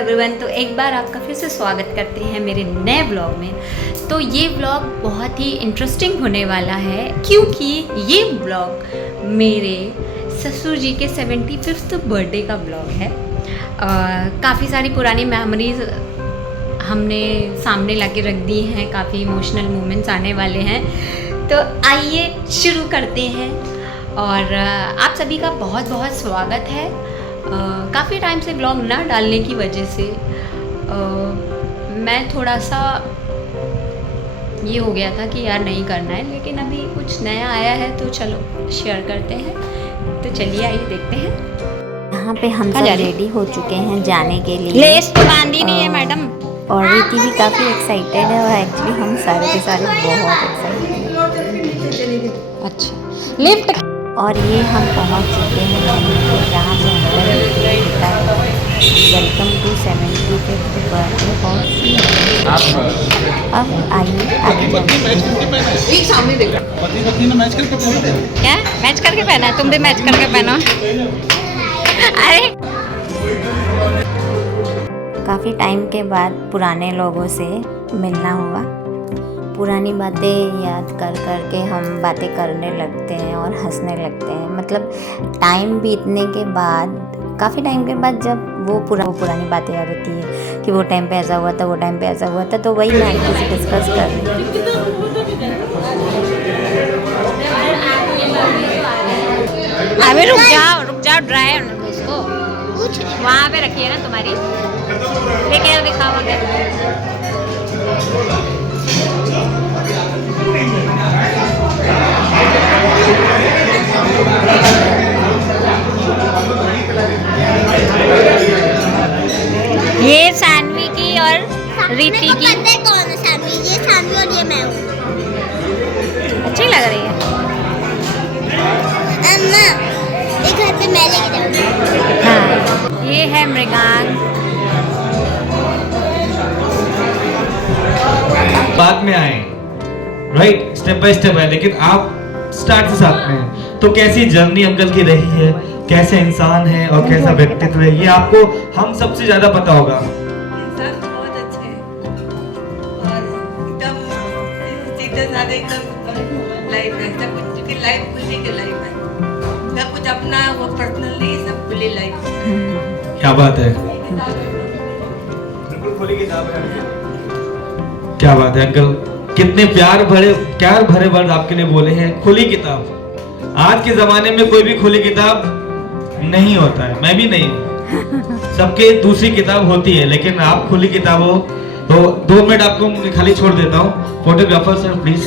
Everyone. तो एक बार आपका फिर से स्वागत करते हैं मेरे नए ब्लॉग में। तो ये ब्लॉग बहुत ही इंटरेस्टिंग होने वाला है क्योंकि ये ब्लॉग मेरे ससुर जी के 75th बर्थडे का ब्लॉग है। काफ़ी सारी पुरानी मेमोरीज हमने सामने ला के रख दी हैं, काफ़ी इमोशनल मोमेंट्स आने वाले हैं। तो आइए शुरू करते हैं। और आप सभी का बहुत बहुत स्वागत है। काफ़ी टाइम से ब्लॉग ना डालने की वजह से मैं थोड़ा सा ये हो गया था कि यार नहीं करना है, लेकिन अभी कुछ नया आया है तो चलो शेयर करते हैं। तो चलिए आइए देखते हैं। यहाँ पे हम सब रेडी हो चुके हैं जाने के लिए। लेस तो बांधी नहीं है मैडम। और रीति भी काफ़ी एक्साइटेड है और एक्चुअली हम सारे के सारे बहुत एक्साइटेड हैं। अच्छा लिफ्ट। और ये हम पहुँच चुके हैं जहाँ से welcome to 75th birthday hall. अब आइए आगे क्या मैच करके पहना है? तुम भी मैच करके पहनो। अरे काफ़ी टाइम के बाद पुराने लोगों से मिलना हुआ। पुरानी बातें याद कर कर के हम बातें करने लगते हैं और हंसने लगते हैं। मतलब टाइम बीतने के बाद, काफ़ी टाइम के बाद जब वो पुरानी बातें याद होती है कि वो टाइम पे ऐसा हुआ था, वो टाइम पे ऐसा हुआ था, तो वही मैं आंटी से डिस्कस कर रही थी। अबे रुक जाओ ड्राई उसको वहाँ पे रखिए ना तुम्हारी, लेके दिखाओगे। ये सानवी की और रीति की। कौन है सानवी? ये सानवी और ये मैं हूँ। अच्छी लग रही है। अम्मा एक घर पे मैं लेके जाऊँगी। हाँ ये है मृगांक। बाद में आए, राइट, स्टेप बाय स्टेप है, लेकिन आप स्टार्ट से साथ में हैं। तो कैसी जर्नी अंकल की रही है, कैसे इंसान है और कैसा व्यक्तित्व है, ये आपको हम सबसे ज्यादा पता होगा। इंसान बहुत अच्छे हैं और एकदम सीधे साधे एकदम लाइफ है। सब कुछ की लाइफ खुली की लाइफ है, सब कुछ अपना वो पर्सनल नहीं, सब खुली लाइफ। क्या बात है, क्या बात है अंकल, कितने प्यार भरे वर्ड आपके लिए बोले हैं। खुली किताब, आज के जमाने में कोई भी खुली किताब नहीं होता है, मैं भी नहीं हूँ। सबके दूसरी किताब होती है, लेकिन आप खुली किताब हो। तो 2 मिनट आपको खाली छोड़ देता हूँ। Photographer sir please.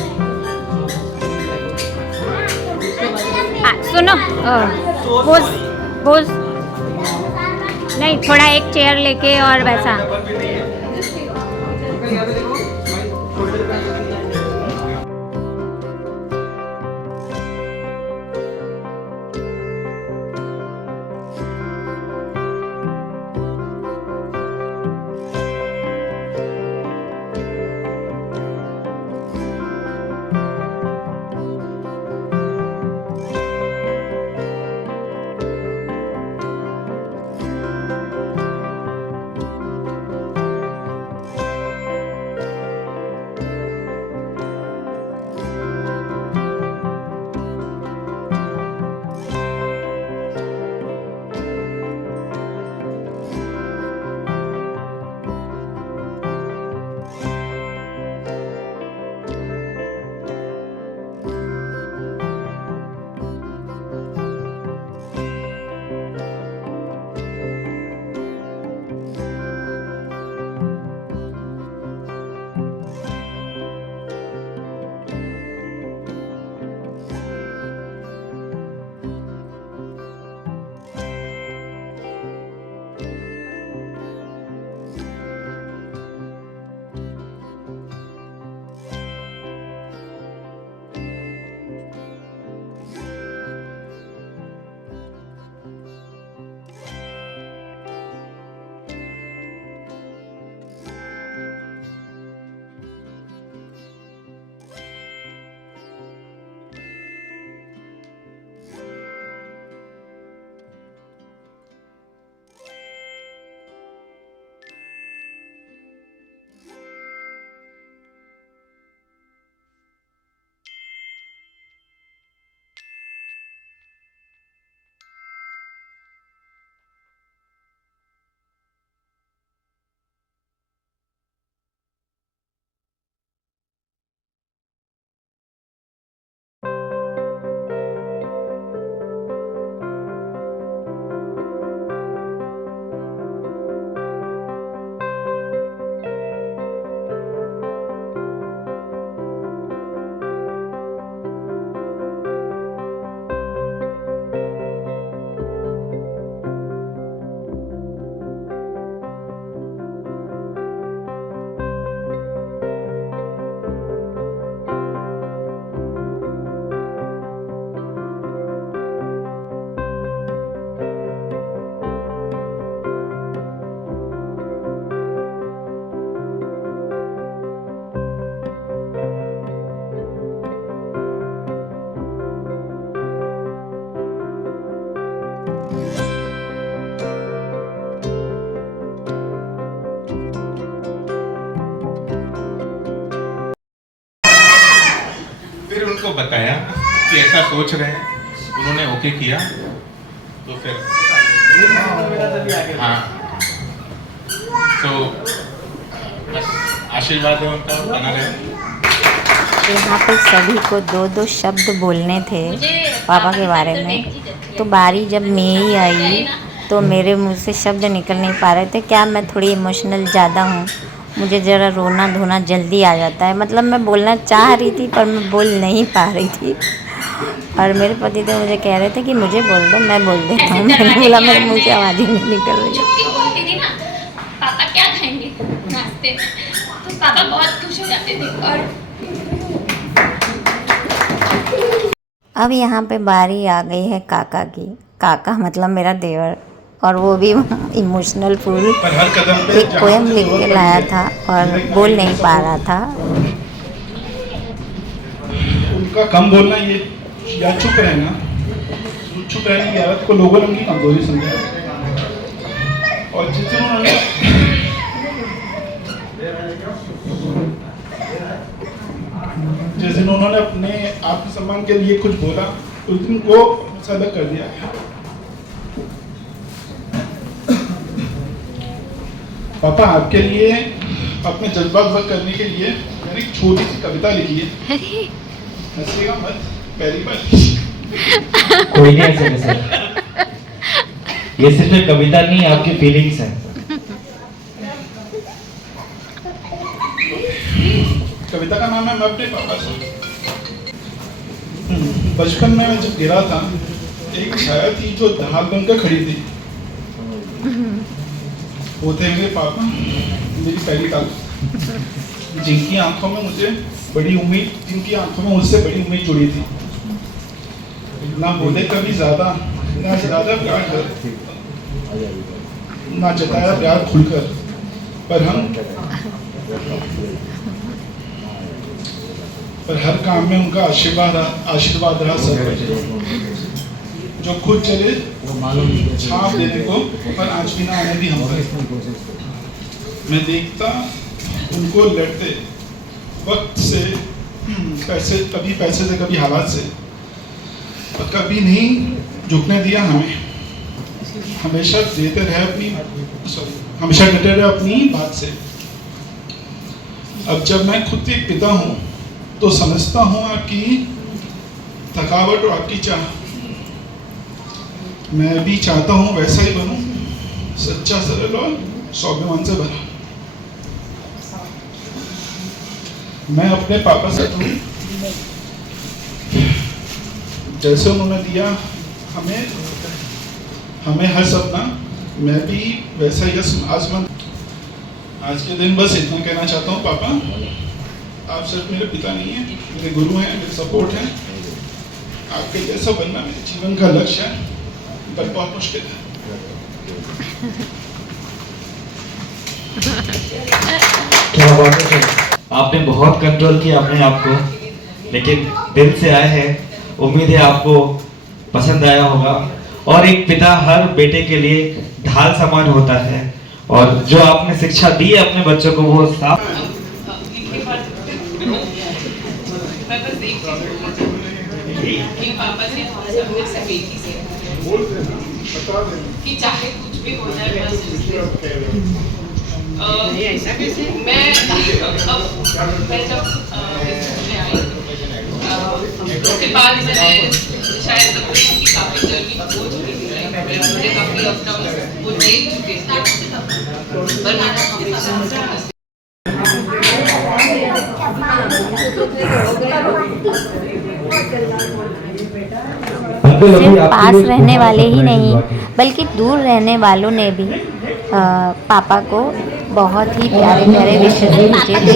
सुनो पोज नहीं, थोड़ा एक चेयर लेके और वैसा। को बताया कि ऐसा सोच रहे हैं, उन्होंने ओके किया, तो फिर हाँ, तो बस आशीर्वाद है उनका, बना रहे। यहाँ पे सभी को दो दो शब्द बोलने थे पापा के बारे में, तो बारी जब मेरी आई तो मेरे मुंह से शब्द निकल नहीं पा रहे थे। क्या मैं थोड़ी इमोशनल ज़्यादा हूँ, मुझे ज़रा रोना धोना जल्दी आ जाता है। मतलब मैं बोलना चाह रही थी पर मैं बोल नहीं पा रही थी, और मेरे पति तो मुझे कह रहे थे कि मुझे बोल दो, मैं बोल देता हूँ। मैंने बोला मेरे मुँह से आवाज़ ही नहीं निकल रही। चुटकी बोलती थी ना, पापा क्या खाएंगे नाश्ते में, तो पापा बहुत खुश हो जाते थे। और अब यहाँ पे बारी आ गई है काका की। काका मतलब मेरा देवर, और वो भी इमोशनल फुल पर हर कदम पे एक पोएम लिख के लाया था और बोल नहीं पा रहा था। उनका कम बोलना ये या चुप रहना, चुप रहने की आदत को लोगों ने उनकी कमजोरी समझा, और जिस दिन उन्होंने अपने आत्मसम्मान के लिए कुछ बोला, उस दिन को अलग कर दिया। पापा आपके लिए अपने जज्बात व्यक्त करने के लिए मैंने एक छोटी सी कविता लिखी है। हंसिएगा मत, पहली बार। कोई नहीं ऐसे सर, ये सिर्फ एक कविता नहीं, आपकी फीलिंग्स हैं। कविता का नाम है मैं अपने पापा से। बचपन में मैं जब गिरा था, एक छाया थी जो ढाल बनकर खड़ी थी। वो थे मेरे पापा, मेरी पहली ताकत, जिनकी आंखों में मुझे बड़ी उम्मीद, जिनकी आंखों में मुझसे बड़ी उम्मीद जुड़ी थी। ना बोले कभी ज्यादा, ना ज्यादा प्यार कर, ना जताया प्यार खुलकर, पर हर काम में उनका आशीर्वाद रहा सब कुछ। जो खुद चले छाप देने को, पर आज भी ना आने दी हम पर। मैं देखता उनको लड़ते वक्त से, कभी पैसे से, कभी हालात से, और कभी नहीं झुकने दिया हमें। हमेशा देते रहे हमेशा डटे रहे अपनी बात से। अब जब मैं खुद एक पिता हूँ तो समझता हूँ आपकी थकावट और आपकी चाह। मैं भी चाहता हूँ वैसा ही बनूं, सच्चा, सरल और स्वाभिमान से भरा। मैं अपने पापा से दूं, जैसे उन्होंने दिया हमें हर सपना, मैं भी वैसा ही आसमान। आज के दिन बस इतना कहना चाहता हूँ, पापा आप सिर्फ मेरे पिता नहीं हैं, मेरे गुरु हैं, मेरे सपोर्ट हैं। आपके जैसा बनना मेरे जीवन का लक्ष्य है, पर बहुत मुश्किल है। क्या बात है सर, आपने बहुत कंट्रोल किया अपने आप को, लेकिन दिल से आए हैं। उम्मीद है आपको पसंद आया होगा। और एक पिता हर बेटे के लिए ढाल समान होता है, और जो आपने शिक्षा दी है अपने बच्चों को वो साफ। पापा से सबसे बेटी से कि चाहे कुछ भी हो जाए, ऐसा कैसे मैं जब में आई उसके बाद मैंने शायद की काफी जर्नी हो चुकी थी, मुझे काफी अप डाउन वो देख चुके थे, पर सिर्फ पास रहने वाले ही नहीं बल्कि दूर रहने वालों ने भी पापा को बहुत ही प्यारे प्यारे विशेष भेजे थे।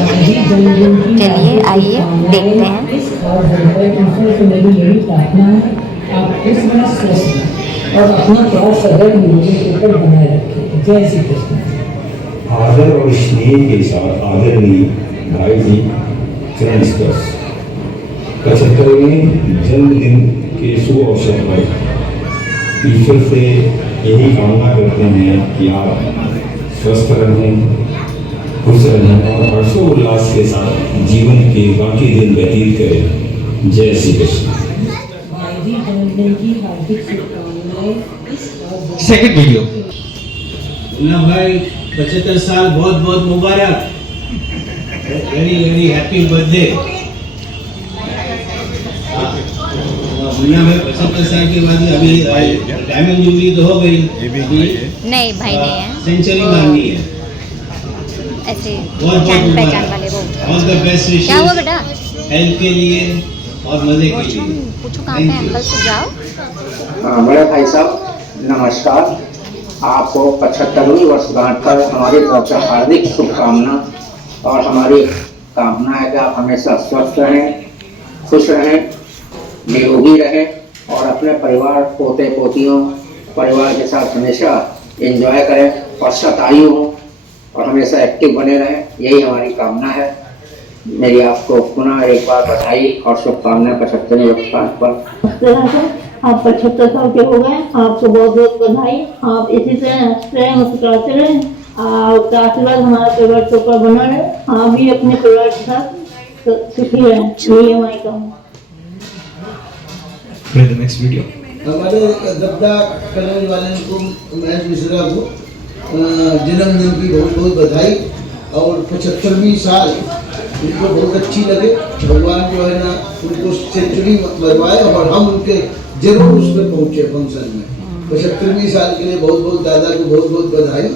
चलिए आइए देखते हैं। और अपना प्यार सदैव लोगों के ऊपर बनाए रखें। जय श्री कृष्ण। आदर और स्नेह के साथ आदरणीय भाई जी चरण स्पर्श 75वें जन्मदिन के शुभ अवसर पर ईश्वर से यही कामना करते हैं कि आप स्वस्थ रहें, खुश रहें और हर्षोल्लास के साथ जीवन के बाकी दिन व्यतीत करें। जय श्री कृष्ण। मेरी जन्मदिन की हार्दिक शुभकामनाएं। Second video. मुन्ना भाई 75 साल बहुत बहुत मुबारक। Very very happy birthday. Munna भाई 75 साल के बाद अभी डायमंड जुबली तो हो गई, नहीं भाई नहीं है, सेंचुरी मारनी है। ऐसे बहुत जान बहुत पहचान वाले वो। All the best wishes. क्या हुआ बेटा? हेल्थ के लिए और मजे के लिए। पूछो कहाँ पे अंकल से जाओ। बड़े भाई साहब नमस्कार। आपको 75वीं वर्षगांठ पर हमारी तरफ से हार्दिक शुभकामना, और हमारी कामना है कि आप हमेशा स्वस्थ रहें, खुश रहें, निरोगी रहें और अपने परिवार पोते पोतियों परिवार के साथ हमेशा एंजॉय करें और शतायु हों और हमेशा एक्टिव बने रहें। यही हमारी कामना है। मेरी आपको पुनः एक बार बधाई और शुभकामनाएं 75वें वर्षगांठ पर। आप 75 साल के हो गए, आपको बहुत बहुत बधाई। आप इसी तरह हंसते रहें, मुस्कुराते रहें, आपका आशीर्वाद हमारा परिवार के ऊपर बना रहे। आप भी अपने परिवार के साथ सुखी रहें, यही हमारी कामना। Next video. हमारे दबदा कॉलेज वाले को महेश मिश्रा को जन्मदिन की बहुत बहुत बधाई, और 75वीं साल उनको बहुत अच्छी लगे। भगवान जो है ना उनको सेंचुरी बनवाए और हम उनके जरूर उस पर पहुँचे फंक्शन में। 75वीं साल के लिए बहुत बहुत दादा को बहुत बहुत बधाई,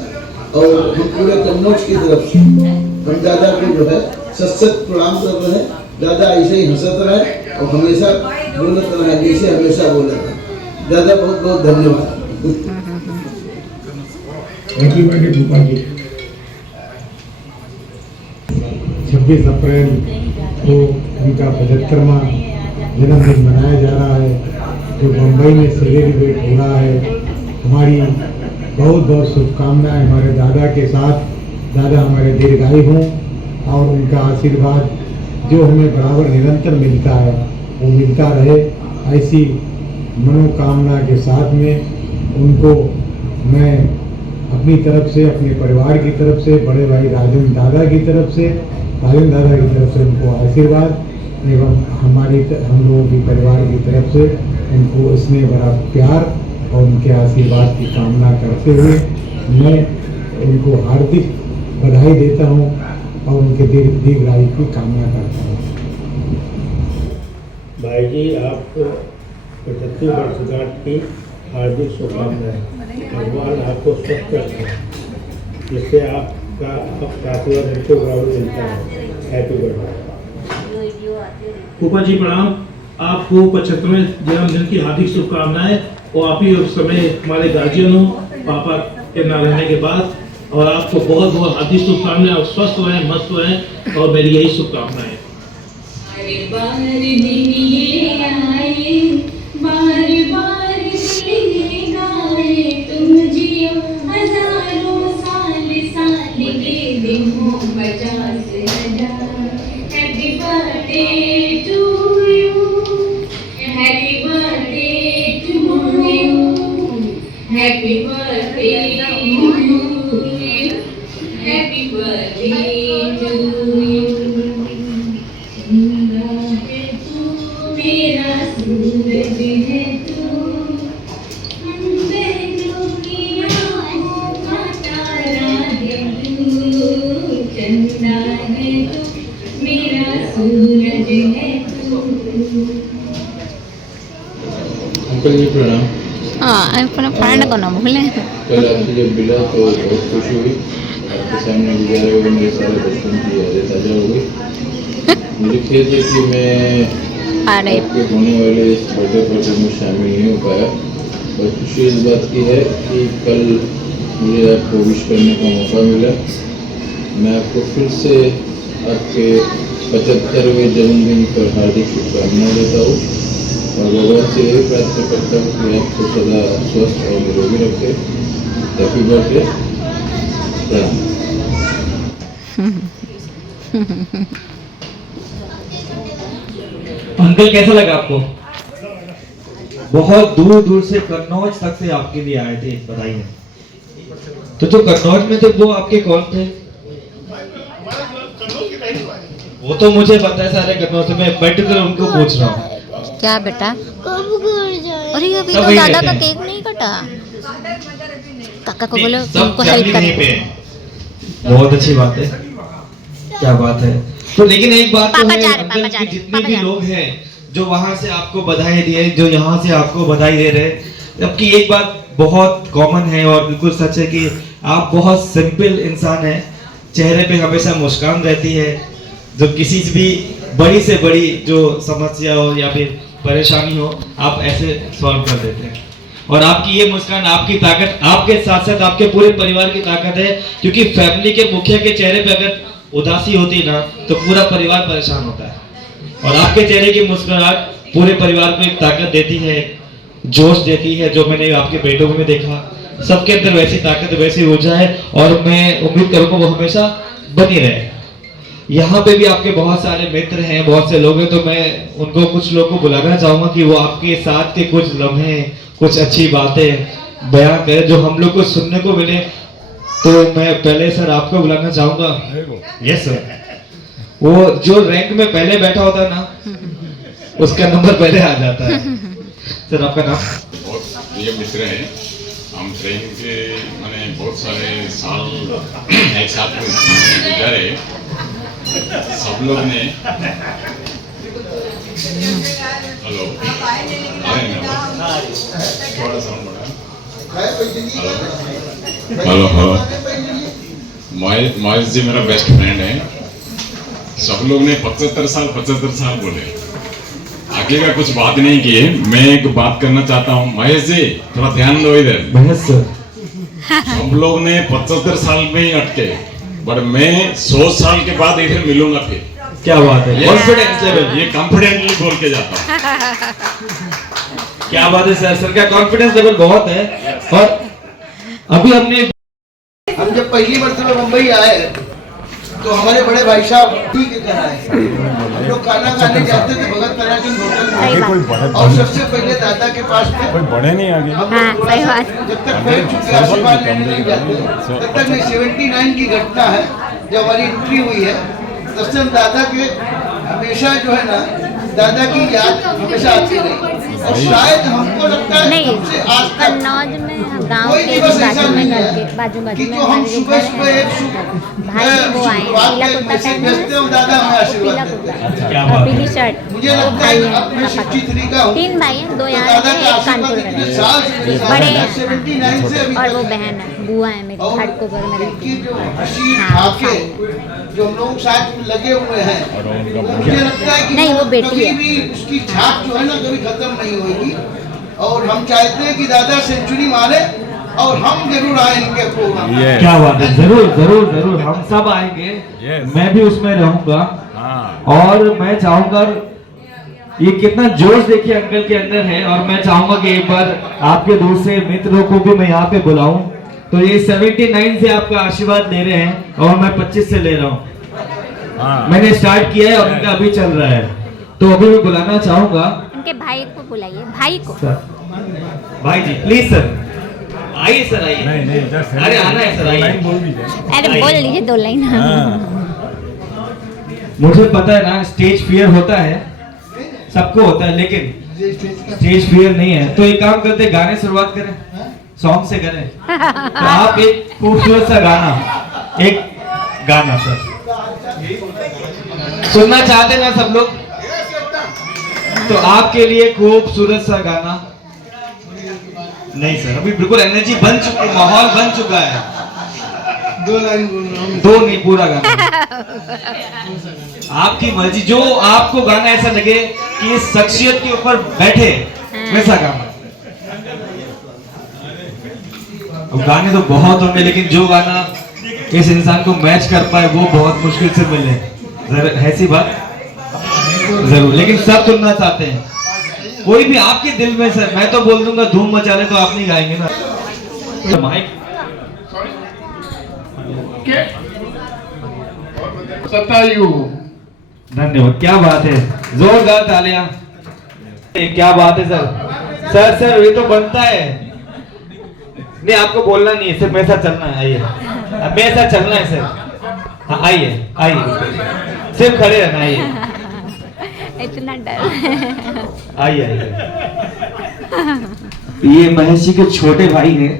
और हम पूरे कन्नौज की तरफ से हम दादा को जो है सत प्रणाम कर रहे हैं। दादा ऐसे ही हंसत रहे और हमेशा बोलत रहे जैसे हमेशा बोले रहे। दादा बहुत बहुत धन्यवाद। हैप्पी बर्थडे भूपा जी। 26 अप्रैल को उनका 75वां जन्मदिन मनाया जा रहा है, जो मुंबई में सेलिब्रेट हो रहा है। हमारी बहुत बहुत शुभकामनाएं हमारे दादा के साथ। दादा हमारे दीर्घायु हों और उनका आशीर्वाद जो हमें बराबर निरंतर मिलता है वो मिलता रहे। ऐसी मनोकामना के साथ में उनको मैं अपनी तरफ से, अपने परिवार की तरफ से, बड़े भाई राजन दादा की तरफ से, राजन दादा की तरफ से उनको आशीर्वाद एवं हम लोगों की परिवार की तरफ से उनको स्नेह भरा प्यार और उनके आशीर्वाद की कामना करते हुए मैं उनको हार्दिक बधाई देता हूँ और उनके दीर्घायु की कामना करता हूँ। भाई जी आपको 75वीं वर्षगांठ की हार्दिक शुभकामनाएं। भगवान आपको स्वस्थ रखें, जिससे आपका आशीर्वाद हमको बराबर मिलता है। Happy birthday. फूफा जी प्रणाम। आपको 75वें जन्मदिन की हार्दिक शुभकामनाएं, और आप ही उस समय हमारे गार्जियन हो पापा के ना रहने के बाद, और आपको बहुत बहुत हार्दिक शुभकामनाएं। और स्वस्थ रहें, मस्त रहें, और मेरी यही शुभकामनाएं। Happy birthday to you. Happy birthday to you. मेरा सूरज है तू, हम बहनों की आँखों का तारा है तू, चंदा है तू, मेरा सूरज है तू। अंकल जी प्रणाम। हाँ, अपना फ्रेंड को ना भूलें। कल आपसे जब मिला तो बहुत खुशी हुई। आपके सामने गुजारे हुए मेरे सारे बचपन की यादें ताज़ा हो गई। मुझे खेद है कि मैं आपके होने वाले इस बर्थडे पार्टी में शामिल नहीं हो पाया। और खुशी इस बात की है कि कल मुझे आपको विश करने का मौका मिला। मैं आपको फिर से आपके 75वें जन्मदिन पर हार्दिक शुभकामनाएं देता हूँ, और भगवान से यही प्रार्थना करता हूँ कि आपको सदा स्वस्थ और निरोगी रखे। Happy birthday. प्रणाम। अंकल कैसा लगा आपको? बहुत दूर दूर से कन्नौज तक से आपके लिए आए थे बधाई में। तो जो कन्नौज में थे वो आपके कौन थे? वो तो मुझे पता है सारे घटनाओं से, मैं पर्टिकुलर उनको पूछ रहा हूँ। क्या बेटा? अरे अभी सब तो वही दादा रहते का हैं। केक नहीं कटा। काका को बोलो सब उनको हेल्प फैमिली यहीं पे करे। है। बहुत अच्छी बात है, क्या बात है। तो लेकिन एक बात तो पापा है जा रहे, अंकल पापा जा कि रहे, जितने पापा भी जा रहे। लोग हैं जो वहां से आपको बधाई दिए, जो यहाँ से आपको बधाई दे रहे हैं, जबकि एक बात बहुत कॉमन है और बिल्कुल सच है कि आप बहुत सिंपल इंसान हैं। चेहरे पे हमेशा मुस्कान रहती है, जो किसी से भी बड़ी से बड़ी जो समस्या हो या फिर परेशानी हो, आप ऐसे सॉल्व कर देते हैं। और आपकी ये मुस्कान, आपकी ताकत, आपके साथ साथ आपके पूरे परिवार की ताकत है, क्योंकि फैमिली के मुखिया के चेहरे पे अगर उदासी होती है ना, तो पूरा परिवार परेशान होता है। और आपके चेहरे की मुस्कुराहट पूरे परिवार को एक ताकत देती है, जोश देती है, जो मैंने आपके बेटों में देखा। सबके अंदर वैसी ताकत, वैसी ऊर्जा है, और मैं उम्मीद करूंगा वो हमेशा बनी रहे। यहाँ पे भी आपके बहुत सारे मित्र हैं, बहुत से लोग हैं, तो मैं उनको, कुछ लोगों को बुलाना चाहूंगा कि वो आपके साथ के कुछ लम्हे, कुछ अच्छी बातें बयां करें जो हम लोग को सुनने को मिले। तो मैं पहले सर आपको बुलाना चाहूंगा। Yes sir. वो जो रैंक में पहले बैठा होता है ना, उसका नंबर पहले आ जाता है। सर आपका नाम? बहुत प्रिय मित्र हैं हम, ट्रेनिंग के मैंने बहुत सारे साल एक साथ में गुजारे। सब लोग ने हेलो थोड़ा साउंड बढ़ा। हेलो हेलो, महेश जी मेरा बेस्ट फ्रेंड है। सब लोग ने 75 साल बोले, आगे का कुछ बात नहीं की है। मैं एक बात करना चाहता हूँ, महेश जी थोड़ा ध्यान दो इधर। महेश सर, सब लोग ने 75 साल में ही अटके, बट मैं 100 साल के बाद इधर मिलूंगा फिर। क्या बात है, कॉन्फिडेंस लेवल, ये कॉन्फिडेंटली बोल के जाता हूँ। क्या बात है सर। सर का कॉन्फिडेंस लेवल बहुत है। और अभी हम जब पहली मरतबा मुंबई आए तो हमारे बड़े भाई साहब ठीक है कराए, हम लोग खाना खाने जाते थे भगत तराजन होटल, और सबसे पहले दादा के पास में कोई बड़े नहीं आगे, जब तक बैठ चुके आशीर्वाद लेने नहीं जाते तब तक नहीं। 79 की घटना है जब हमारी एंट्री हुई है, तब से हम दादा के हमेशा जो है ना, दादा की याद हमेशा आती रही। और शायद हमको लगता है सबसे आज तक कन्नौज में गांव कोई के दिवस ऐसा बाजू में नहीं घर है के बाजू कि में जो हम हमारे जो सुबह घर सुबह है, एक भाई वो आए शुक्रवार पीला के कुर्ता मैसेज पहना भेजते हैं, दादा हमें आशीर्वाद पीला देते हैं। कुर्ता और पीली शर्ट। मुझे दो लगता भाई है हैं अब मैं पापा के। 63 का हूँ, 3 भाई हैं, 2 तो यहाँ दादा रहते का हैं, एक आशीर्वाद कानपुर में इतने रहते साल से मेरे हैं। साथ बड़े है, हैं 79 से अभी और तक वो है। बहन है, बुआ है मेरी, और घाटकोपर में रहती इनकी जो है। हसीन हाँ, आंखें जो हम लोग साथ में लगे हुए हैं, मुझे लगता है कि नहीं, वो बेटी कभी है। भी उसकी छाप जो है ना कभी खत्म नहीं होगी। और हम चाहते हैं कि दादा सेंचुरी मारे और हम जरूर आए इनके प्रोग्राम। क्या बात है, जरूर जरूर जरूर हम सब आएंगे। मैं भी उसमें रहूंगा। और मैं चाहूंगा, ये कितना जोश देखिए अंकल के अंदर है। और मैं चाहूंगा कि एक बार आपके दूसरे मित्रों को भी मैं यहाँ पे बुलाऊं। तो ये 79 से आपका आशीर्वाद ले रहे हैं और मैं 25 से ले रहा हूँ। मैंने स्टार्ट किया है और उनका अभी चल रहा है। तो अभी मैं बुलाना चाहूंगा उनके भाई को बुलाइए, भाई को। भाई जी प्लीज सर आइए, सर आइए। अरे आना है सर, आइए। अरे बोल लीजिए 2 लाइन। मुझे पता है ना, स्टेज फियर होता है, सबको होता है, लेकिन स्टेज फियर नहीं है। तो एक काम करते, गाने शुरुआत करें, सॉन्ग से करें। तो आप एक खूबसूरत सा गाना, एक गाना सर सुनना चाहते ना सब लोग, तो आपके लिए खूबसूरत सा गाना। नहीं सर, अभी बिल्कुल एनर्जी बन चुकी, माहौल बन चुका है। 2 लाइन बोल रहा हूँ, 2 नहीं, पूरा गाना आपकी मर्जी, जो आपको गाना ऐसा लगे कि इस शख्सियत के ऊपर बैठे, वैसा गाना। अब गाने तो बहुत होंगे, लेकिन जो गाना इस इंसान को मैच कर पाए वो बहुत मुश्किल से मिले। ऐसी बात जरूर, लेकिन सब सुनना चाहते हैं। कोई भी आपके दिल में सर, मैं तो बोल दूंगा धूम मचा ले, तो आप नहीं गाएंगे ना। तो माइक धन्यवाद, क्या बात है, जोरदार तालियां। क्या बात है सर। सर सर ये तो बनता है। नहीं, आपको बोलना नहीं है, सिर्फ मेरे साथ चलना है। आइए, मेरे साथ चलना है सर। हाँ आइए आइए सिर्फ खड़े रहना है। इतना डर। आइए आइए। ये महेश जी के छोटे भाई हैं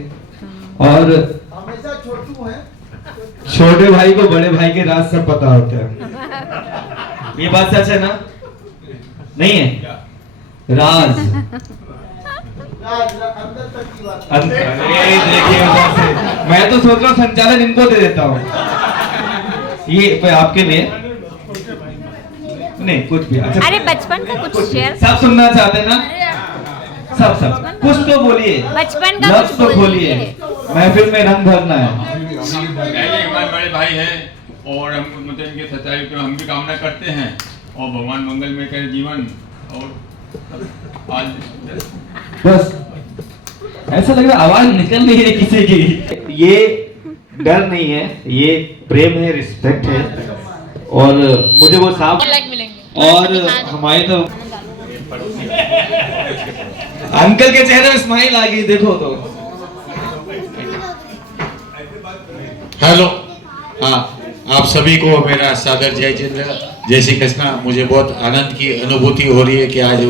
और हमेशा छोटू है। छोटे भाई को बड़े भाई के राज सब पता होते हैं। ये बात सच है ना? नहीं है? राज अंदर तक की बात। अरे देखिए उधर से। मैं तो सोच रहा हूँ संचालन इनको दे देता हूँ। ये आपके लिए नहीं कुछ भी। अच्छा अरे बचपन का कुछ शेयर। सब सुनना चाहते हैं ना? सब कुछ तो बोलिए। बचपन का लफ्ज़ तो बोलिए। महफिल में रंग भरना है। हमारे बड़े भाई हैं और हम मतलब इनके सच्चाई की हम भी कामना करते हैं और भगवान मंगल में करे जीवन। और आज बस ऐसा लग रहा है आवाज निकल नहीं है किसी की। ये डर नहीं है, ये प्रेम है, रिस्पेक्ट है। और मुझे वो साफ और हमारे तो अंकल के चेहरे में स्माइल आ गई, देखो तो। हेलो, हाँ, आप सभी को मेरा सादर जय जिंद, जय श्री कृष्णा। मुझे बहुत आनंद की अनुभूति हो रही है कि आज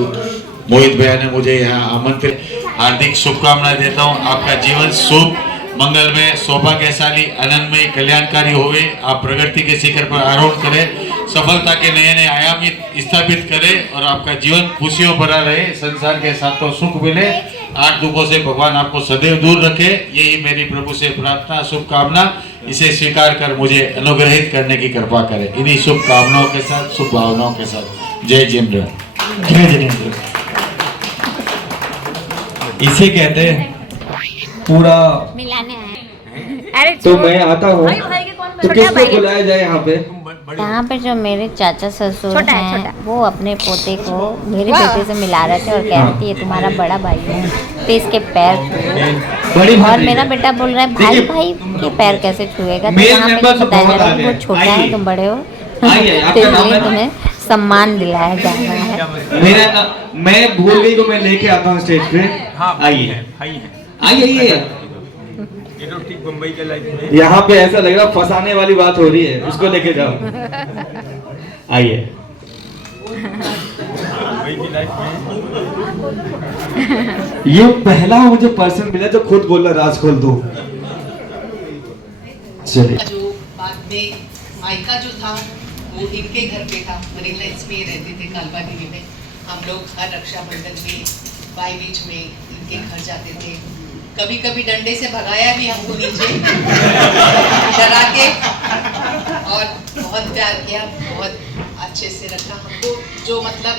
मोहित भैया ने मुझे यहाँ आमंत्रित। हार्दिक शुभकामनाएं देता हूँ। आपका जीवन शुभ मंगलमय, सौभाग्यशाली, आनंदमय, कल्याणकारी होवे। आप प्रगति के शिखर पर आरोहण करें, सफलता के नए नए आयाम स्थापित करें और आपका जीवन खुशियों भरा रहे। संसार के साथों सुख मिले, आठ दुखों से भगवान आपको सदैव दूर रखे। यही मेरी प्रभु से प्रार्थना, शुभकामना। इसे स्वीकार कर मुझे अनुग्रहित करने की कृपा करें। इन्हीं शुभकामनाओं के साथ, शुभ भावनाओं के साथ, जय जिनेंद्र। जय जिनेंद्र। इसे कहते हैं पूरा मिलाने आए। अरे तो मैं आता हूँ तो किसको बुलाया जाए यहाँ पे? यहाँ पे जो मेरे चाचा ससुर हैं वो अपने पोते को मेरे बेटे से मिला रहे थे और कह रहे थे ये तुम्हारा बड़ा भाई है तो इसके पैर छुए। और मेरा बेटा बोल रहा है भाई भाई के पैर कैसे छुएगा? तो यहाँ पे बताया जा रहा है वो छोटा है तुम बड़े हो तो इसलिए तुम्हें सम्मान दिलाया जा रहा है। मेरा मैं भूल गई को मैं लेके आता हूँ स्टेज पे। आइए आइए। मुंबई के लाइफ में यहाँ पे ऐसा लग रहा फंसाने वाली बात हो रही है, उसको लेके जाओ। आइए। मुंबई की लाइफ में ये पहला मुझे पर्सन मिला जो खुद बोल रहा राज खोल दो। चलिए। जो बाद में मायका जो था वो इनके घर पे था, मरीन लाइन्स में रहते थे कालबानी में। हम लोग हर रक्षाबंधन में भाई बीच में इनके घर जाते थे। कभी कभी डंडे से भगाया भी हमको नीचे डरा के, और बहुत प्यार किया, बहुत अच्छे से रखा हमको। जो मतलब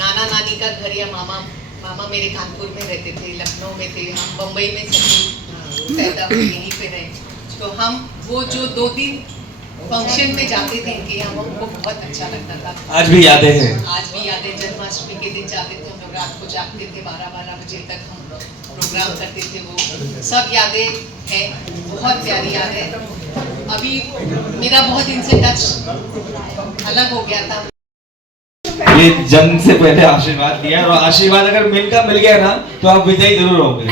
नाना नानी का घर या मामा मेरे कानपुर में रहते थे, लखनऊ में थे, हम बम्बई में सभी पैदा हुए, यहीं पे रहे। तो हम वो जो 2 दिन फंक्शन में जाते थे इनके यहाँ, हमको बहुत अच्छा लगता था। आज भी यादें हैं। आज भी यादें। जन्माष्टमी के दिन जाते थे हम लोग, रात को जागते थे 12-12 बजे तक हम प्रोग्राम करते थे। वो सब यादें हैं, बहुत प्यारी यादें। अभी मेरा बहुत इनसे टच अलग हो गया था। ये जन्म से पहले आशीर्वाद दिया और आशीर्वाद अगर मिल गया ना तो आप विजयी जरूर होंगे।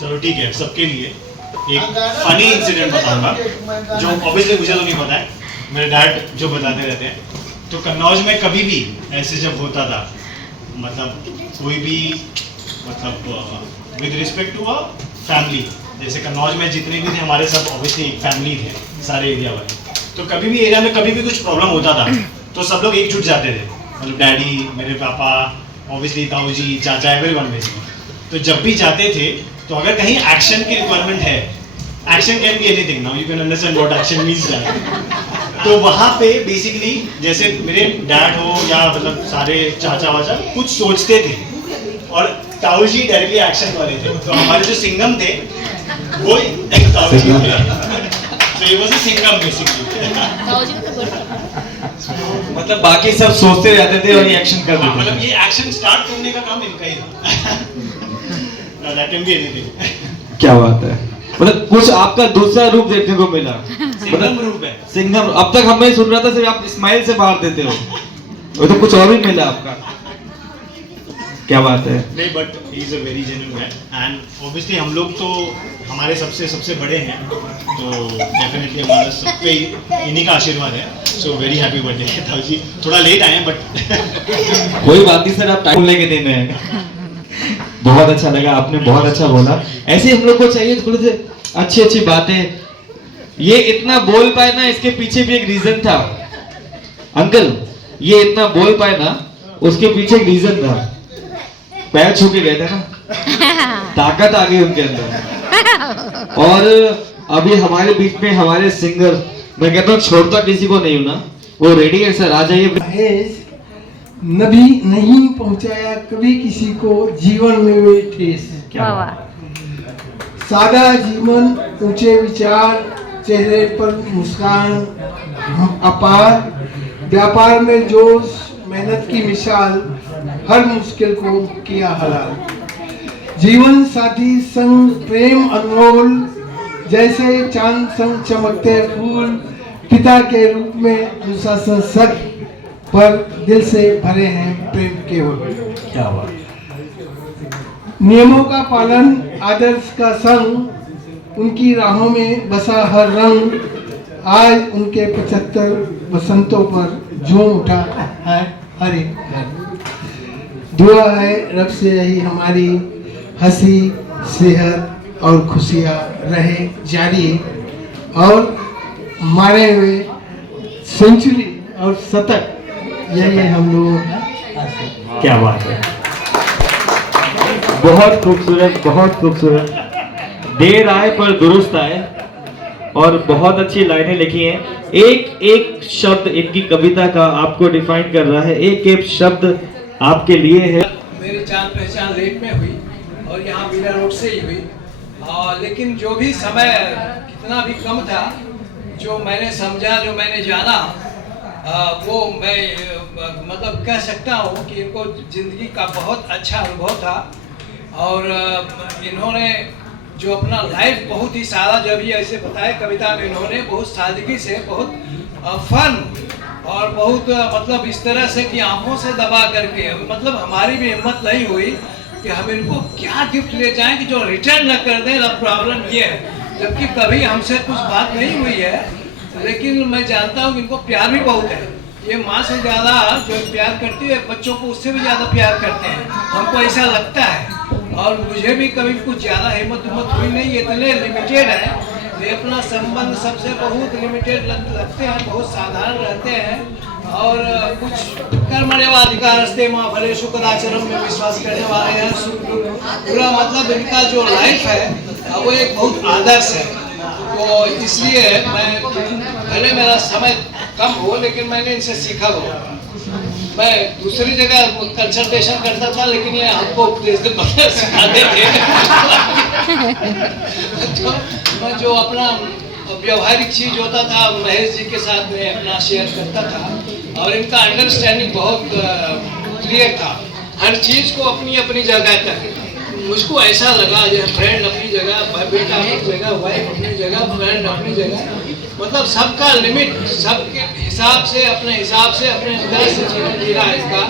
चलो ठीक है, सबके लिए एक फनी इंसिडेंट बताऊंगा जो ऑब्वियसली मुझे तो नहीं पता है, मेरे डैड जो बताते रहते हैं। तो कन्नौज में कभी भी ऐसे जब होता था, मतलब कोई भी मतलब with respect to a family, जैसे कन्नौज में जितने भी थे हमारे सब ऑब्वियसली एक फैमिली थे सारे एरिया वाले। तो कभी भी एरिया में कभी भी कुछ प्रॉब्लम होता था तो सब लोग एकजुट जाते थे, मतलब डैडी, मेरे पापा, ऑब्वियसली ताऊ जी, चाचा, एवरीवन बेसिकली। तो जब भी जाते थे तो अगर कहीं एक्शन की रिक्वायरमेंट है, action can be anything, now you can understand what action means that. तो वहाँ पे बेसिकली जैसे मेरे डैड हो या मतलब सारे चाचा वाचा कुछ सोचते थे और ताऊ जी डायरेक्टली एक्शन वाले थे। तो हमारे जो सिंगम थे वो ताऊ जी थे, so he was a Singham basically. मतलब बाकी सब सोचते रहते थे और ये एक्शन कर देते थे। मतलब ये एक्शन स्टार्ट करने का काम इनका ही था। That can be anything. क्या बात है, मतलब कुछ आपका दूसरा रूप देखने को मिला। सिंघम रूप है। सिंघम। अब तक हमें सुन रहा था सिर्फ आप स्माइल से बाहर देते हो, वो तो कुछ और भी मिला आपका। क्या बात है। नहीं, but he is a very genuine man and obviously हम लोग तो हमारे सबसे बड़े हैं, तो डेफिनेटली हमारा सब पे इन्हीं का आशीर्वाद है। सो वेरी हैप्पी बर्थडे ताऊ जी। थोड़ा लेट आए हैं बट कोई बात नहीं सर, आप टाइम लेके देने हैं। बहुत अच्छा लगा, आपने बहुत अच्छा बोला। ऐसे हम लोग को चाहिए थोड़ी सी अच्छी बातें। ये इतना बोल पाए ना, इसके पीछे भी एक रीजन था अंकल। ये इतना बोल पाए ना, उसके पीछे एक रीजन था। पैर छू के गए थे ना, ताकत आ गई उनके अंदर। और अभी हमारे बीच में हमारे सिंगर, मैं कहता हूँ छोड़ता किसी को नहीं हूं ना, वो रेडी है सर, आ जाइए। नबी नहीं पहुंचाया कभी किसी को जीवन में वे ठेस। सादा जीवन, ऊंचे विचार, चेहरे पर मुस्कान अपार, व्यापार में जोश, मेहनत की मिसाल, हर मुश्किल को किया हलाल। जीवन साथी संग प्रेम अनमोल, जैसे चांद संग चमकते फूल, पिता के रूप में अनुशासन सख्त, पर दिल से भरे हैं प्रेम केवल। क्या बात। नियमों का पालन, आदर्श का संग, उनकी राहों में बसा हर रंग। आज उनके 75 बसंतों पर झूम उठा है हर एक घर। दुआ है रब से यही हमारी हंसी, सेहत और खुशियाँ रहे जारी, और मारे हुए सेंचुरी और शतक यही हम लोगों का। क्या बात है, बहुत खूबसूरत, बहुत खूबसूरत। देर आए पर दुरुस्त आए, और बहुत अच्छी लाइनें लिखी हैं। एक एक शब्द इनकी कविता का आपको डिफाइन कर रहा है, एक एक शब्द आपके लिए है। मेरी जान पहचान लेट में हुई और यहाँ बीना रोड से ही हुई, लेकिन जो भी समय कितना भी कम था, जो मैंने समझा, जो मैंने जाना, वो मैं मतलब कह सकता हूँ कि इनको ज़िंदगी का बहुत अच्छा अनुभव था। और इन्होंने जो अपना लाइफ बहुत ही सारा, जब ये ऐसे बताया कविता में, इन्होंने बहुत सादगी से, बहुत फन और बहुत मतलब इस तरह से कि आंखों से दबा करके, मतलब हमारी भी हिम्मत नहीं हुई कि हम इनको क्या गिफ्ट ले जाएं कि जो रिटर्न न कर दें। प्रॉब्लम ये है, जबकि कभी हमसे कुछ बात नहीं हुई है, लेकिन मैं जानता हूँ कि इनको प्यार भी बहुत है। ये माँ से ज़्यादा जो प्यार करती है बच्चों को, उससे भी ज़्यादा प्यार करते हैं, हमको ऐसा लगता है। और मुझे भी कभी कुछ ज़्यादा हिम्मत हुई नहीं, इतने लिमिटेड है, ये अपना संबंध सबसे बहुत लिमिटेड लगते हैं, बहुत साधारण रहते हैं। और कुछ कर्मण्येवाधिकारस्ते मां फलेषु कदाचन में विश्वास करने वाले हैं। पूरा मतलब इनका जो लाइफ है वो एक बहुत आदर्श है। तो इसलिए मैं, भले मेरा समय कम हो, लेकिन मैंने इनसे सीखा बहुत। मैं दूसरी जगह कंसल्टेशन करता था, लेकिन ये हमको सिखाते थे। तो मैं जो अपना व्यवहारिक चीज होता था महेश जी के साथ में अपना शेयर करता था, और इनका अंडरस्टैंडिंग बहुत क्लियर था। हर चीज को अपनी अपनी जगह तक, मुझको ऐसा लगा जैसे फ्रेंड अपनी जगह, बेटा अपनी जगह, वाइफ अपनी जगह, फ्रेंड अपनी जगह, मतलब सबका लिमिट, सबके हिसाब से, अपने हिसाब से, अपने अंदर से जीवन जीना इसका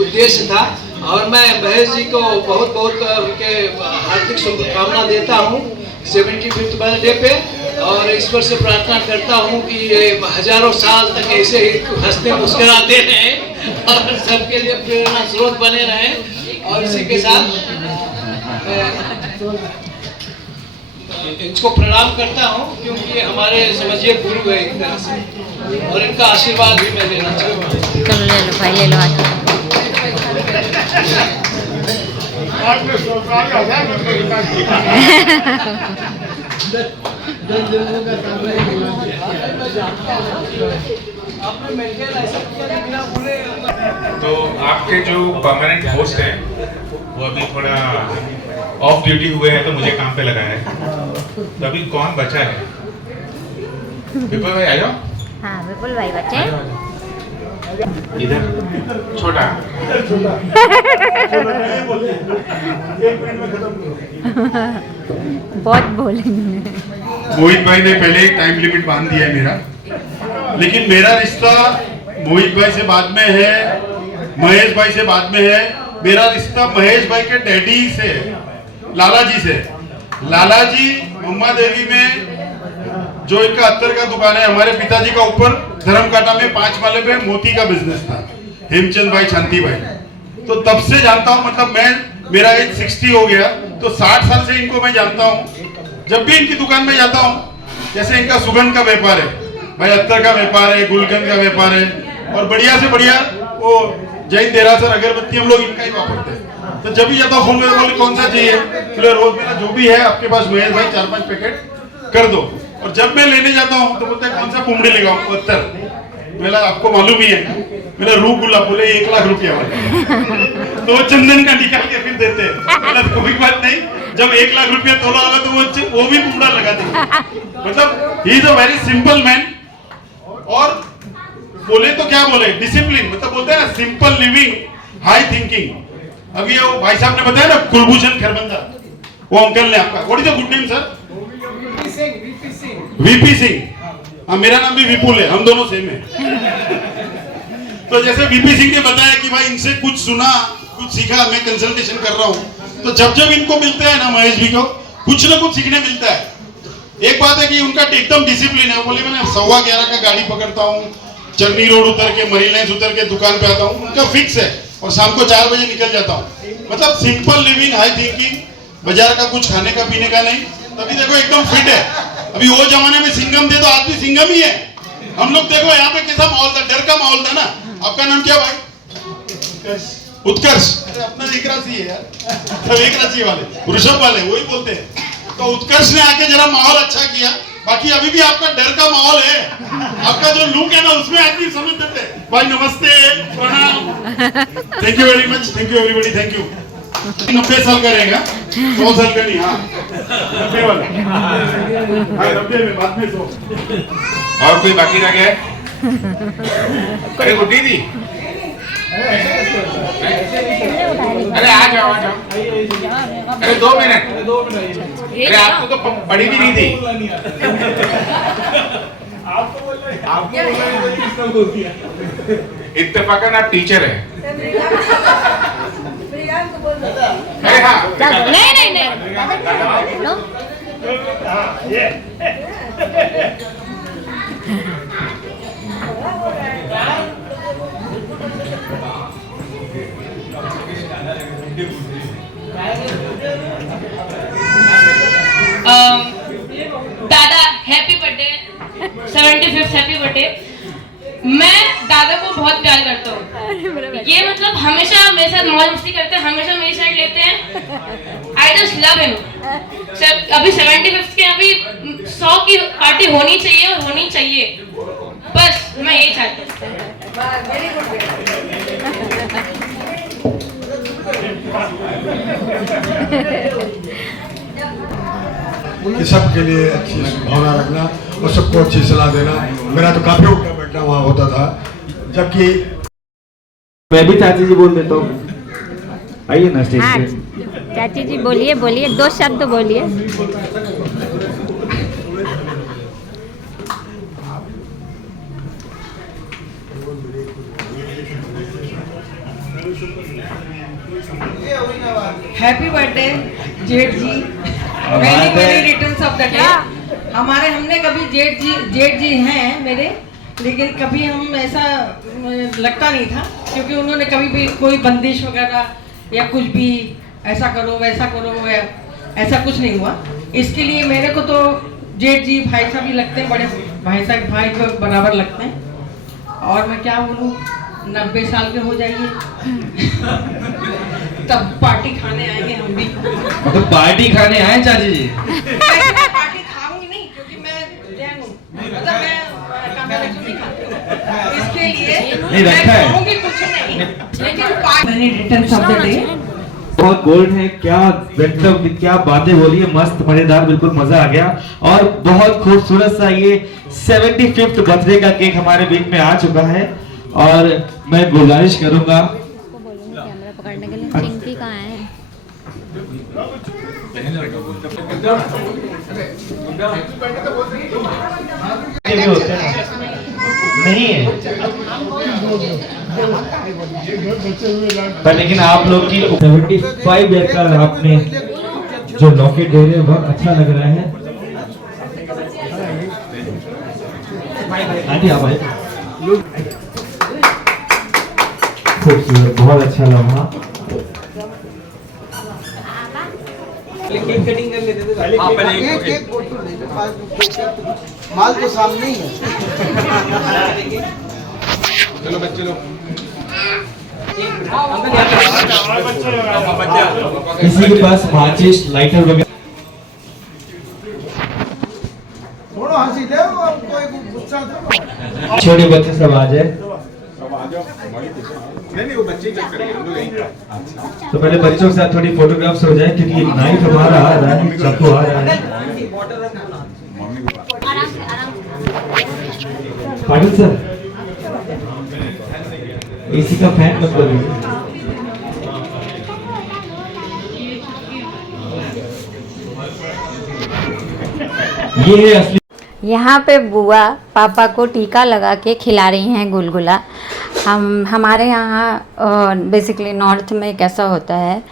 उद्देश्य था। और मैं महेश जी को बहुत बहुत उनके हार्दिक शुभकामना देता हूँ 75th बर्थडे पे, और ईश्वर से प्रार्थना करता हूँ कि ये हजारों साल तक ऐसे ही हंसते मुस्कुराते रहें और सबके लिए प्रेरणा स्रोत बने रहें। और इसी के साथ इनको प्रणाम करता हूँ, क्योंकि ये हमारे समझिए गुरु है एक तरह से, और इनका आशीर्वाद भी मैं लेना चाहूँगा। चलो ले लो भाई, ले लो तो आपके जो परमानेंट होस्ट हैं वो अभी थोड़ा ऑफ ड्यूटी हुए हैं, तो मुझे काम पे लगा है। तो अभी कौन बचा है? विपुल भाई आ जाओ। हाँ विपुल भाई बच्चे इधर छोटा बहुत बोलेंगे। मोहित भाई ने पहले एक टाइम लिमिट बांध दिया है मेरा, लेकिन मेरा रिश्ता मोहित भाई से बाद में है, महेश भाई से बाद में है, मेरा रिश्ता महेश भाई के डैडी से है, लाला जी से। लाला जी मम्मा देवी में जो इनका अत्तर का दुकान है, हमारे पिताजी का ऊपर धर्मकाटा में 5 माले पे मोती का बिजनेस था, हेमचंद भाई, शांति भाई। तो तब से जानता हूँ, मतलब मेरा एज 60 हो गया, तो 60 साल से इनको मैं जानता हूँ। जब भी इनकी दुकान में जाता हूँ, जैसे इनका सुगंध का व्यापार है भाई, अत्तर का व्यापार है, गुलकंद का व्यापार है, और बढ़िया से बढ़िया वो जैन देरासर अगरबत्ती हम लोग इनका ही वापरते हैं। तो जब भी जाता हूँ फोन में बोले कौन सा चाहिए, बोले रोज मेरा जो भी है आपके पास महेश भाई 4-5 पैकेट कर दो। और जब मैं लेने जाता हूँ तो बोलते हैं कौन सा पुमड़ी लगाऊं, अत्तर। मेरा आपको मालूम ही है, मेरा रूह गुलाब, बोले 1 लाख रुपया वाला। तो वो चंदन का निकाल के फिर देते हैं। कोई बात नहीं, जब 1 लाख रुपया तोला होगा तो वो भी पुमड़ा लगा देंगे। मतलब he is a very simple man. और बोले तो क्या बोले, डिसिप्लिन, मतलब बोलते हैं ना सिंपल लिविंग हाई थिंकिंग। अभी वो भाई साहब ने बताया ना कुलभूषण खरबंदा, वो अंकल ने आपका, what is the good name sir? VP Singh. हाँ, मेरा नाम भी विपुल है, हम दोनों सेम है। तो जैसे वीपी सिंह ने बताया कि भाई इनसे कुछ सुना, कुछ सीखा, मैं कंसल्टेशन कर रहा हूँ, तो जब जब इनको मिलता है ना महेश भी को, कुछ ना कुछ सीखने मिलता है। एक बात है कि उनका एकदम डिसिप्लिन है। बोले मैं 11:15 का गाड़ी पकड़ता हूँ, चरनी रोड उतर के, मरीन लाइन्स उतर के दुकान पे आता हूँ, उनका फिक्स है, और शाम को 4 बजे निकल जाता हूँ। मतलब सिंपल लिविंग हाई थिंकिंग, बाजार का कुछ खाने का पीने का नहीं। तभी देखो एकदम फिट है। अभी वो जमाने में सिंघम थे तो आज भी सिंघम ही है। हम लोग देखो यहाँ पे कैसा माहौल था, डर का माहौल था ना। आपका नाम क्या भाई? उत्कर्ष। अरे अपना एक राशि है यार, सब एक राशि वाले, वृषभ वाले, वही बोलते हैं। तो उत्कर्ष ने आके जरा माहौल अच्छा किया। बाकी अभी भी आपका डर का माहौल है, आपका जो लुक है ना उसमें आदमी समझ देते हैं। भाई नमस्ते, प्रणाम, thank you very much, thank you everybody, thank you. 90 साल का रहेगा, 100 साल का नहीं। हाँ 90 वाला, हाँ 90 में, बाद में 100। और कोई बाकी रह गया? अरे गुड्डी दी, अरे आ जाओ, आ जाओ। अरे 2 मिनट। अरे आपको तो पड़ी भी नहीं थी। इत्तेफाकन आप टीचर हैं। अरे हाँ, नहीं दादा happy birthday, 75th happy birthday. मैं दादा को बहुत प्यार करता हूँ। ये मतलब हमेशा मेरे साथ मौज मस्ती करते हैं, हमेशा मेरी साइड लेते हैं। I just love him. अभी 75th के अभी 100 की पार्टी होनी चाहिए और होनी चाहिए, बस मैं यही चाहती हूँ। कि सबके लिए अच्छी भावना रखना और सबको अच्छी सलाह देना। मेरा तो काफी उठना बैठना वहाँ होता था, जबकि मैं भी चाची जी बोल देता हूँ। आइए ना स्टेज पे। चाची जी बोलिए, बोलिए, 2 शब्द बोलिए। Happy birthday Jeth ji, many returns of the day. हमने कभी जेठ जी हैं मेरे, लेकिन कभी हम ऐसा लगता नहीं था, क्योंकि उन्होंने कभी भी कोई बंदिश वगैरह या कुछ भी ऐसा करो वैसा करो, ऐसा कुछ नहीं हुआ। इसके लिए मेरे को तो जेठ जी भाई साहब ही लगते हैं, बड़े भाई साहब, भाई को बराबर लगते हैं। और मैं क्या बोलूँ, 90 साल के हो जाइए तब पार्टी खाने आएंगे हम भी। तो पार्टी खाने आए चाची जी? पार्टी खाऊंगी नहीं, क्योंकि मैं जैन हूँ, मतलब मैं कांदा लहसुन नहीं खाती, इसके लिए नहीं रखा है, खाऊंगी कुछ नहीं, लेकिन मैंने रिटर्न ऑफ द डे बहुत गोल्ड है। क्या एकदम क्या बातें बोली है, मस्त मजेदार, बिल्कुल मजा आ गया। और बहुत खूबसूरत सा ये 75th बर्थडे का केक हमारे बीच में आ चुका है। और मैं गुजारिश करूंगा, कैमरा पकड़ने के लिए चिंकी कहाँ है? नहीं है। पर लेकिन आप लोग की 75 ईयर का आपने जो लॉकेट दे रहे हैं बहुत अच्छा लग रहा है। आंटी आप आए। खूबसूरत, बहुत अच्छा लम्हा। केक कटिंग कर लेते थे। माल तो सामने ही है। चलो बच्चे लोग। किसी के पास माचिस लाइटर वगैरह थोड़ा हंसी दे, कोई गुस्सा तो छोटे बच्चे सब आ जाए। नहीं वो बच्चे चेक करेंगे, हम लोग यहीं। तो पहले बच्चों के साथ थोड़ी फोटोग्राफ्स हो जाए क्योंकि नाइट हमारा आ रहा है, सबको आ रहा है। पाटिल सर, एसी का फैन मत करिए। ये है असली। यहाँ पे बुआ पापा को टीका लगा के खिला रही हैं गुलगुला। हमारे यहाँ बेसिकली नॉर्थ में कैसा होता है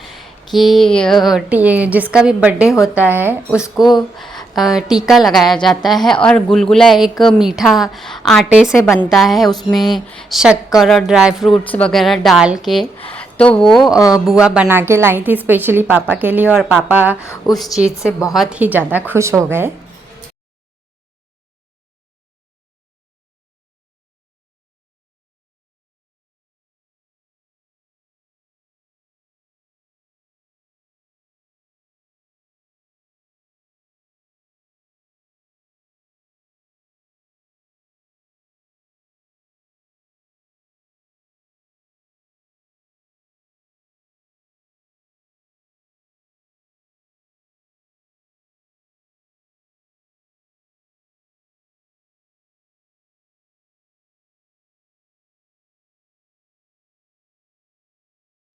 कि जिसका भी बर्थडे होता है उसको टीका लगाया जाता है और गुलगुला एक मीठा आटे से बनता है, उसमें शक्कर और ड्राई फ्रूट्स वगैरह डाल के। तो वो बुआ बना के लाई थी स्पेशली पापा के लिए और पापा उस चीज़ से बहुत ही ज़्यादा खुश हो गए।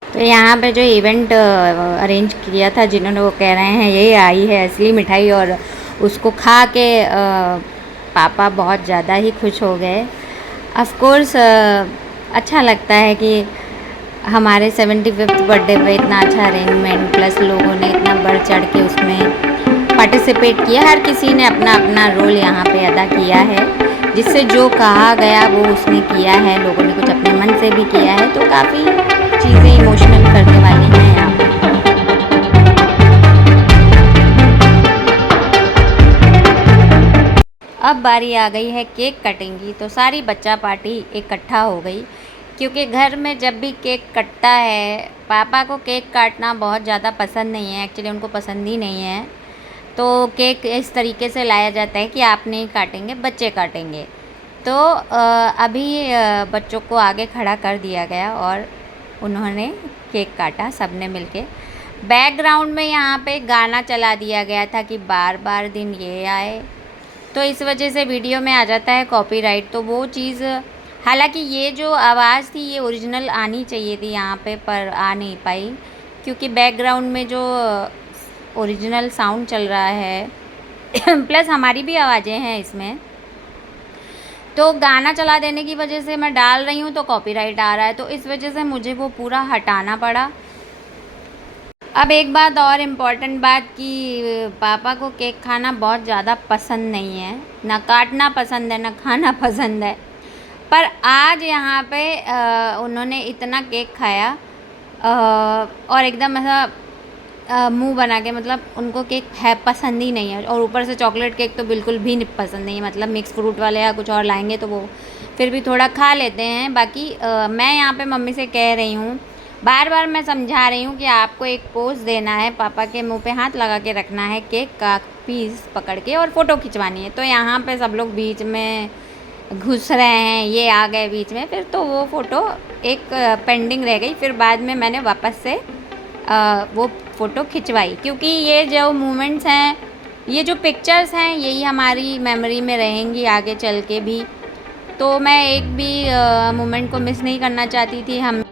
तो यहाँ पे जो इवेंट अरेंज किया था, जिन्होंने, वो कह रहे हैं ये आई है असली मिठाई और उसको खा के पापा बहुत ज़्यादा ही खुश हो गए। ऑफ कोर्स अच्छा लगता है कि हमारे 75th बर्थडे पे इतना अच्छा अरेंजमेंट प्लस लोगों ने इतना बढ़ चढ़ के उसमें पार्टिसिपेट किया। हर किसी ने अपना अपना रोल यहाँ पे अदा किया है, जिससे जो कहा गया वो उसने किया है। लोगों ने कुछ अपने मन से भी किया है, तो काफ़ी चीज़ें इमोशनल करने वाली हैं यहाँ पे। अब बारी आ गई है केक कटिंग की। तो सारी बच्चा पार्टी इकट्ठा हो गई, क्योंकि घर में जब भी केक कटता है, पापा को केक काटना बहुत ज़्यादा पसंद नहीं है, एक्चुअली उनको पसंद ही नहीं है। तो केक इस तरीके से लाया जाता है कि आप नहीं काटेंगे, बच्चे काटेंगे। तो अभी बच्चों को आगे खड़ा कर दिया गया और उन्होंने केक काटा सबने मिलके। बैकग्राउंड में यहाँ पे गाना चला दिया गया था कि बार बार दिन ये आए, तो इस वजह से वीडियो में आ जाता है कॉपीराइट। तो वो चीज़, हालांकि ये जो आवाज़ थी ये ओरिजिनल आनी चाहिए थी यहाँ पे, पर आ नहीं पाई क्योंकि बैकग्राउंड में जो ओरिजिनल साउंड चल रहा है प्लस हमारी भी आवाज़ें हैं इसमें, तो गाना चला देने की वजह से मैं डाल रही हूँ तो कॉपीराइट आ रहा है, तो इस वजह से मुझे वो पूरा हटाना पड़ा। अब एक बात और इम्पॉर्टेंट बात कि पापा को केक खाना बहुत ज़्यादा पसंद नहीं है, ना काटना पसंद है ना खाना पसंद है। पर आज यहाँ पे उन्होंने इतना केक खाया और एकदम ऐसा मुंह बना के, मतलब उनको केक है पसंद ही नहीं है। और ऊपर से चॉकलेट केक तो बिल्कुल भी पसंद नहीं है, मतलब मिक्स फ्रूट वाले या कुछ और लाएंगे तो वो फिर भी थोड़ा खा लेते हैं। बाकी मैं यहाँ पे मम्मी से कह रही हूँ, बार बार मैं समझा रही हूँ कि आपको एक पोज देना है, पापा के मुंह पे हाथ लगा के रखना है, केक का पीस पकड़ के और फ़ोटो खिंचवानी है। तो यहाँ पे सब लोग बीच में घुस रहे हैं, ये आ गए बीच में, फिर तो वो फ़ोटो एक पेंडिंग रह गई। फिर बाद में मैंने वापस से वो फ़ोटो खिंचवाई, क्योंकि ये जो मोमेंट्स हैं, ये जो पिक्चर्स हैं, यही हमारी मेमोरी में रहेंगी आगे चल के भी। तो मैं एक भी मोमेंट को मिस नहीं करना चाहती थी। हम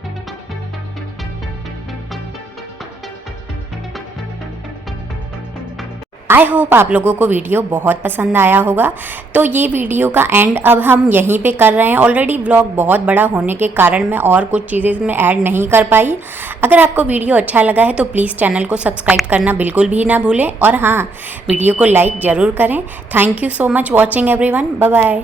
आई होप आप लोगों को वीडियो बहुत पसंद आया होगा। तो ये वीडियो का एंड अब हम यहीं पे कर रहे हैं। ऑलरेडी व्लॉग बहुत बड़ा होने के कारण मैं और कुछ चीज़ें इसमें ऐड नहीं कर पाई। अगर आपको वीडियो अच्छा लगा है तो प्लीज़ चैनल को सब्सक्राइब करना बिल्कुल भी ना भूलें और हाँ, वीडियो को लाइक ज़रूर करें। Thank you so much watching everyone. Bye bye.